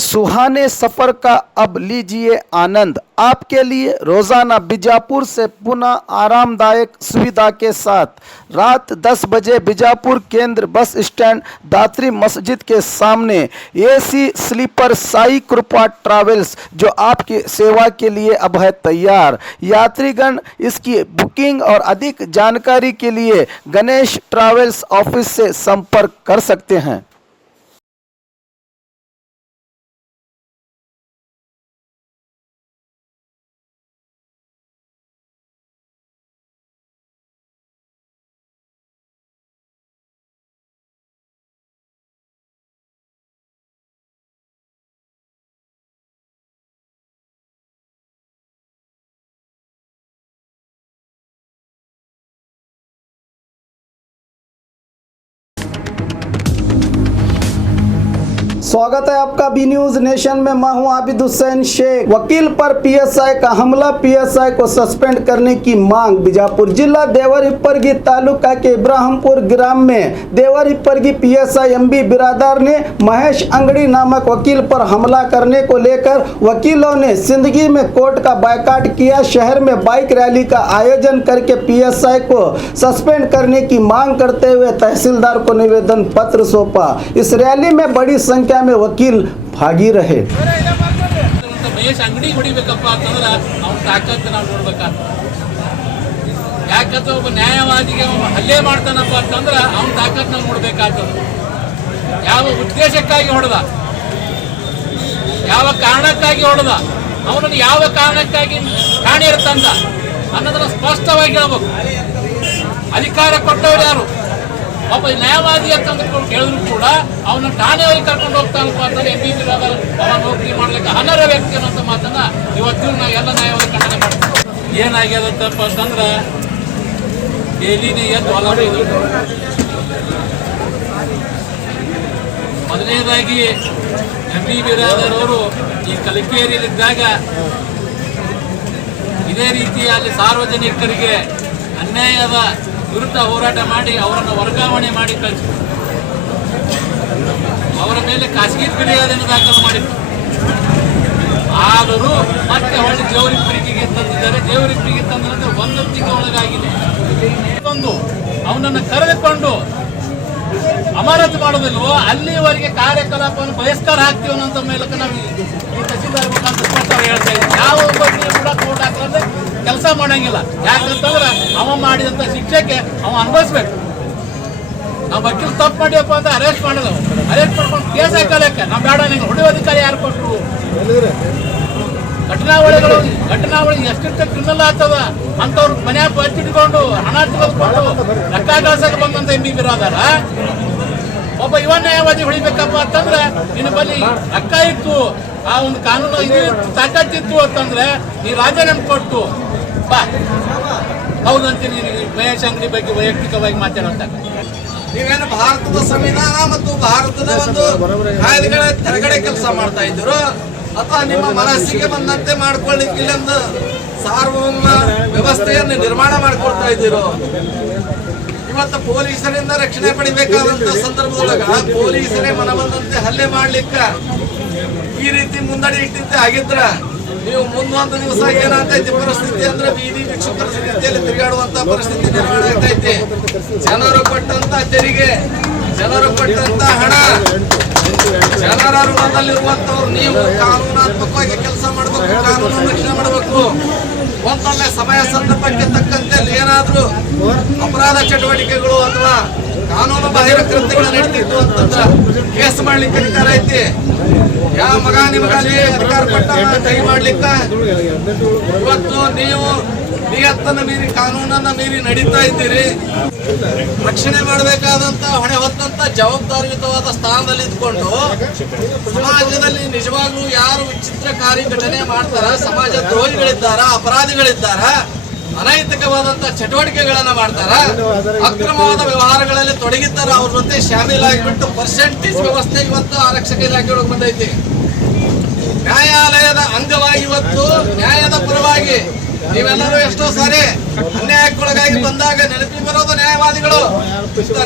सुहाने सफर का अब लीजिए आनंद। आपके लिए रोजाना बीजापुर से पुणे आरामदायक सुविधा के साथ रात 10 बजे बीजापुर केंद्र बस स्टैंड दात्री मस्जिद के सामने एसी स्लीपर साई कृपा ट्रैवल्स जो आपकी सेवा के लिए अब है तैयार। यात्रीगण इसकी बुकिंग और अधिक जानकारी के लिए गणेश ट्रैवल्स ऑफिस से संपर्क कर सकते हैं। स्वागत है आपका बी न्यूज नेशन में। मैं हूं आबिद हुसैन शेख। वकील पर पीएसआई का हमला, पीएसआई को सस्पेंड करने की मांग। बीजापुर जिला देवरिपरगी तालुका के इब्राहिमपुर ग्राम में देवरिपरगी पीएसआई एमबी बिरादर ने महेश अंगड़ी नामक वकील पर हमला करने को लेकर वकीलों ने जिंदगी में कोर्ट का बायकॉट किया। शहर में बाइक रैली का आयोजन करके पीएसआई को सस्पेंड करने की मांग करते हुए तहसीलदार को निवेदन पत्र सौंपा। इस रैली में बड़ी संख्या में वकील भागी रहे। ಮಹೇಶ್ ಅಂಗಡಿ ಹೊಡಿಬೇಕಪ್ಪ ಅಂತಂದ್ರೆ ಅವ್ನ ತಾಕತ್ತು ನಾವು ನೋಡ್ಬೇಕಾಗ್ತದೆ। ಯಾಕಂದ್ರೆ ಒಬ್ಬ ನ್ಯಾಯವಾದಿಗೆ ಹಲ್ಲೆ ಮಾಡ್ತಾನಪ್ಪ ಅಂತಂದ್ರೆ ಅವ್ನ ತಾಕತ್ತು ನಾವು ನೋಡ್ಬೇಕಾಗ್ತದೆ। ಯಾವ ಉದ್ದೇಶಕ್ಕಾಗಿ ಹೊಡೆದ, ಯಾವ ಕಾರಣಕ್ಕಾಗಿ ಹೊಡೆದ, ಅವನನ್ನು ಯಾವ ಕಾರಣಕ್ಕಾಗಿ ಕಾಣೆ ತಂದ ಅನ್ನೋದನ್ನ ಸ್ಪಷ್ಟವಾಗಿ ಹೇಳ್ಬೇಕು। ಅಧಿಕಾರ ಕೊಟ್ಟವ್ರು ಯಾರು? ಒಬ್ಬ ನ್ಯಾಯವಾದಿ ಅಂತಂದ್ಕೊಂಡು ಹೇಳಿದ್ರು ಕೂಡ ಅವನ ಠಾಣೆಯವರಿಗೆ ಕರ್ಕೊಂಡು ಹೋಗ್ತಾನಪ್ಪ ಅಂತಂದ್ರೆ ಎಂ ಬಿ ಬಿರಾದರ್ ಅವ ನೌಕರಿ ಮಾಡ್ಲಿಕ್ಕೆ ಅನರ್ಹ ವ್ಯಕ್ತಿ ಅನ್ನೋ ಮಾತನ್ನ ಇವತ್ತು ನಾವು ಎಲ್ಲ ನ್ಯಾಯವಾದಿ ಖಂಡನೆ ಮಾಡ್ತೀವಿ। ಏನಾಗ್ಯದಪ್ಪ ಅಂತಂದ್ರೆ ಡೈಲಿನೇ ಎದ್ದು ಹೊಲ ಬೈದ್ರು। ಮೊದಲನೇದಾಗಿ ಎಂ ಬಿ ಬಿರಾದರ್ ಅವರು ಈ ಕಲಿಕೇರಿಯಲ್ಲಿದ್ದಾಗ ಇದೇ ರೀತಿ ಅಲ್ಲಿ ಸಾರ್ವಜನಿಕರಿಗೆ ಅನ್ಯಾಯದ ವಿರುದ್ಧ ಹೋರಾಟ ಮಾಡಿ ಅವರನ್ನು ವರ್ಗಾವಣೆ ಮಾಡಿ ಕಳಿಸಿದ್ರು। ಅವರ ಮೇಲೆ ಖಾಸಗಿ ಫಿರ್ಯಾದನ್ನು ದಾಖಲು ಮಾಡಿದ್ರು। ಆದರೂ ಮತ್ತೆ ಹೊಳ್ಳಿ ದೇವರಿಪ್ಪರಿಗೆ ತಂದಿದ್ದಾರೆ। ದೇವರಿಪ್ಪರಿಗೆ ತಂದ್ರೆ 1 ತಿಂಗಳ ಒಳಗಾಗಿದೆ ತಂದು ಅವನನ್ನು ಕರೆದುಕೊಂಡು ಅಮಾನತು ಮಾಡೋದಿಲ್ವೋ ಅಲ್ಲಿವರೆಗೆ ಕಾರ್ಯಕಲಾಪವನ್ನು ಬಹಿಷ್ಕಾರ ಹಾಕ್ತೀವಿ ಅನ್ನೋ ಮೂಲಕ ನಾವು ಈ ತಹಸೀಲ್ದಾರ್ ಮುಖಾಂತರ ಸ್ಪಷ್ಟವಾಗಿ ಹೇಳ್ತಾ ಇದ್ದೀವಿ। ಯಾವ ಒಬ್ಬರಿಗೆ ಕೂಡ ಕೋರ್ಟ್ ಹಾಕಿದ್ರೆ ಕೆಲಸ ಮಾಡಂಗಿಲ್ಲ। ಯಾಕಂತಂದ್ರೆ ಅವ ಮಾಡಿದಂಥ ಶಿಕ್ಷೆಗೆ ಅವ ಅನುಭವಿಸ್ಬೇಕು। ನಾವು ವಕೀಲ್ ತಪ್ಪು ಮಾಡಿಯಪ್ಪ ಅಂತ ಅರೆಸ್ಟ್ ಮಾಡಿದವು, ಅರೆಸ್ಟ್ ಮಾಡ್ಕೊಂಡು ಕೇಸ್ ಹಾಕಲಕ್ಕೆ ನಾವು ಬೇಡ, ನಿಂಗೆ ಹೊಡೆಯುವ ಅಧಿಕಾರ ಯಾರು ಕೊಟ್ಟರು? ಘಟನಾವಳಿ ಎಷ್ಟೆಷ್ಟು ಕ್ರಿಮಿನಲ್ ಆಗ್ತದ ಅಂತವ್ರು ಮನ್ಯಾಗ ಬಚ್ಚಿಟ್ಕೊಂಡು ಹಣ ತೆಗೆದುಕೊಂಡು ರೊಕ್ಕ ಗಳಿಸಕ್ಕೆ ಬಂದಂತ ಎಂ ಬಿ ಬಿರಾದರ ಒಬ್ಬ ಯುವ ನ್ಯಾಯವಾದಿ ಹೊಡಿಬೇಕಪ್ಪ ಅಂತಂದ್ರೆ ನಿನ್ನ ಬಳಿ ರೊಕ್ಕ ಇತ್ತು, ಆ ಒಂದು ಕಾನೂನು ಇದು ತಾಕತ್ತಿತ್ತು ಅಂತಂದ್ರೆ ಈ ರಾಜೀನಾಮೆ ಕೊಟ್ಟು ಬಾ ಹೌದಂತೀನಿ ಮಹೇಶ್ ಅಂಗಡಿ ಬಗ್ಗೆ ವೈಯಕ್ತಿಕವಾಗಿ ಮಾತಾಡೋಂತ ನೀವೇನು ಭಾರತದ ಸಂವಿಧಾನ ಮತ್ತು ಭಾರತದ ಒಂದು ಕಾಯ್ದೆಗಳ ತೆರಗಡೆ ಕೆಲಸ ಮಾಡ್ತಾ ಇದ್ರು ಅಥವಾ ನಿಮ್ಮ ಮನಸ್ಸಿಗೆ ಬಂದಂತೆ ಮಾಡ್ಕೊಳ್ಳಿಕ್ಕಿಲ್ಲೊಂದು ಸಾರ್ವಭೌಮ ವ್ಯವಸ್ಥೆಯನ್ನು ನಿರ್ಮಾಣ ಮಾಡ್ಕೊಳ್ತಾ ಇದ್ದೀರೋ? ಇವತ್ತು ಪೊಲೀಸರಿಂದ ರಕ್ಷಣೆ ಪಡಿಬೇಕಾದಂತ ಸಂದರ್ಭದೊಳಗ ಪೊಲೀಸರೇ ಮನ ಬಂದಂತೆ ಹಲ್ಲೆ ಮಾಡ್ಲಿಕ್ಕೆ ಈ ರೀತಿ ಮುಂದಡಿ ಇಟ್ಟಿದ್ದೆ ಆಗಿದ್ರ ನೀವು ಮುಂದೊಂದು ದಿವಸ ಏನಾಗ್ತೈತಿ ಪರಿಸ್ಥಿತಿ ಅಂದ್ರೆ ಬೀದಿ ಭಿಕ್ಷುಕರ ಸ್ಥಿತಿಯಲ್ಲಿ ತಿರುಗಾಡುವಂತ ಪರಿಸ್ಥಿತಿ ನಿರ್ಮಾಣ ಆಗ್ತೈತಿ। ಜನರು ಕೊಟ್ಟಂತ ತೆರಿಗೆ, ಜನರು ಕೊಟ್ಟಂತ ಹಣ, ಜನರ ಋಣದಲ್ಲಿರುವಂತವ್ರು ನೀವು ಕಾನೂನಾತ್ಮಕವಾಗಿ ಕೆಲಸ ಮಾಡಬೇಕು, ಕಾನೂನು ರಕ್ಷಣೆ ಮಾಡಬೇಕು। ಒಂದೊಮ್ಮೆ ಸಮಯ ಸಂದರ್ಭಕ್ಕೆ ತಕ್ಕಂತೆ ಏನಾದ್ರೂ ಅಪರಾಧ ಚಟುವಟಿಕೆಗಳು ಅಥವಾ ಕಾನೂನು ಬಾಹಿರ ಕೃತ್ಯಗಳು ನಡೀತಿತ್ತು ಅಂತಂದ್ರ ಕೇಸ್ ಮಾಡ್ಲಿಕ್ಕೆ ಅಧಿಕಾರ ಐತಿ। ಯಾವ ಮಗ ನಿಮಗಲ್ಲಿ ಅಧಿಕಾರ ಕೊಟ್ಟ ಕೈ ಮಾಡ್ಲಿಕ್ಕ ಇವತ್ತು ನೀವು ನಿಯತ್ತನ್ನು ಮೀರಿ ಕಾನೂನನ್ನ ಮೀರಿ ನಡೀತಾ ಇದ್ದೀರಿ। ರಕ್ಷಣೆ ಮಾಡಬೇಕಾದಂತ ಹೊಣೆ ಹೊತ್ತಂತ ಜವಾಬ್ದಾರಿಯುತವಾದ ಸ್ಥಾನದಲ್ಲಿ ಇದ್ಕೊಂಡು ಸಮಾಜದಲ್ಲಿ ನಿಜವಾಗ್ಲೂ ಯಾರು ವಿಚಿತ್ರಕಾರಿ ಘಟನೆ ಮಾಡ್ತಾರ, ಸಮಾಜ ದ್ರೋಹಿಗಳಿದ್ದಾರ, ಅಪರಾಧಿಗಳಿದ್ದಾರ, ಅನೈತಿಕವಾದಂತ ಚಟುವಟಿಕೆಗಳನ್ನ ಮಾಡ್ತಾರ, ಅಕ್ರಮವಾದ ವ್ಯವಹಾರಗಳಲ್ಲಿ ತೊಡಗಿದ್ದಾರ, ಅವ್ರ ಜೊತೆ ಶಾಮೀಲಾಗಿಬಿಟ್ಟು ಪರ್ಸೆಂಟೇಜ್ ವ್ಯವಸ್ಥೆ ಇವತ್ತು ಆರಕ್ಷಕ ಇಲಾಖೆ ಒಳಗೆ ಬಂದೈತಿ। ನ್ಯಾಯಾಲಯದ ಅಂಗವಾಗಿ ಇವತ್ತು ನ್ಯಾಯದ ಪರವಾಗಿ ನೀವೆಲ್ಲರೂ ಎಷ್ಟೋ ಸಾರಿ ಅನ್ಯಾಯಕ್ಕೊಳಗಾಗಿ ಬಂದಾಗ ನೆನಪಿ ಬರೋದು ನ್ಯಾಯವಾದಿಗಳು.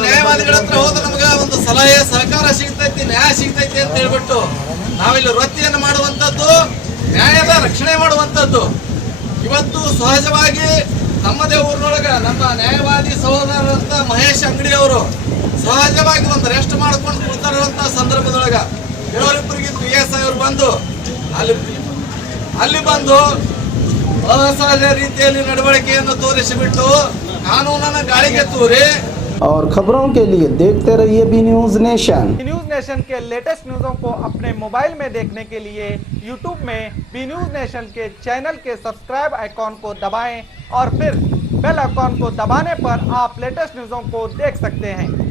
ನ್ಯಾಯವಾದಿಗಳ ಹತ್ರ ಹೋದ್ರೆ ನಮ್ಗೆ ಒಂದು ಸಲಹೆ ಸಹಕಾರ ಸಿಗ್ತೈತಿ, ನ್ಯಾಯ ಸಿಗ್ತೈತಿ ಅಂತ ಹೇಳ್ಬಿಟ್ಟು ನಾವಿಲ್ಲಿ ವೃತ್ತಿಯನ್ನು ಮಾಡುವಂಥದ್ದು, ನ್ಯಾಯದ ರಕ್ಷಣೆ ಮಾಡುವಂಥದ್ದು. ಇವತ್ತು ಸಹಜವಾಗಿ ನಮ್ಮದೇ ಊರಿನೊಳಗ ನಮ್ಮ ನ್ಯಾಯವಾದಿ ಸಹೋದರರಂತ ಮಹೇಶ್ ಅಂಗಡಿ ಅವರು ಸಹಜವಾಗಿ ಒಂದು ರೆಸ್ಟ್ ಮಾಡ್ಕೊಂಡು ಕೂತಾರಂತ ಸಂದರ್ಭದೊಳಗ ದೇವರಿಬ್ಬರಿಗೆ PSI ಅವರು ಬಂದು ಅಲ್ಲಿ ಬಂದು ಅಸಹಜ ರೀತಿಯಲ್ಲಿ ನಡವಳಿಕೆಯನ್ನು ತೋರಿಸಿಬಿಟ್ಟು ಕಾನೂನನ್ನ ಗಾಳಿಗೆ ತೂರಿ. और खबरों के लिए देखते रहिए B news nation. News nation के लेटेस्ट न्यूज़ों को अपने मोबाइल में देखने के लिए यूट्यूब में बी न्यूज नेशन के चैनल के सब्सक्राइब आइकॉन को दबाएं और फिर बेल आइकॉन को दबाने पर आप लेटेस्ट न्यूज़ों को देख सकते हैं।